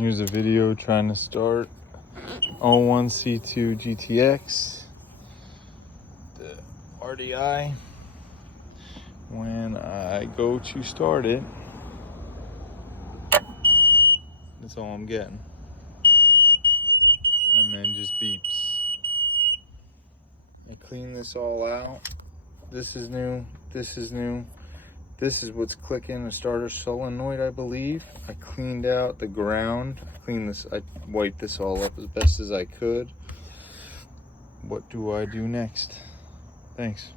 Here's a video trying to start 01 Seadoo GTX, the RDI. When I go to start it, that's all I'm getting. And then just beeps. I clean this all out. This is new, this is new. This is what's clicking, a starter solenoid, I believe. I cleaned out the ground. I wiped this all up as best as I could. What do I do next? Thanks.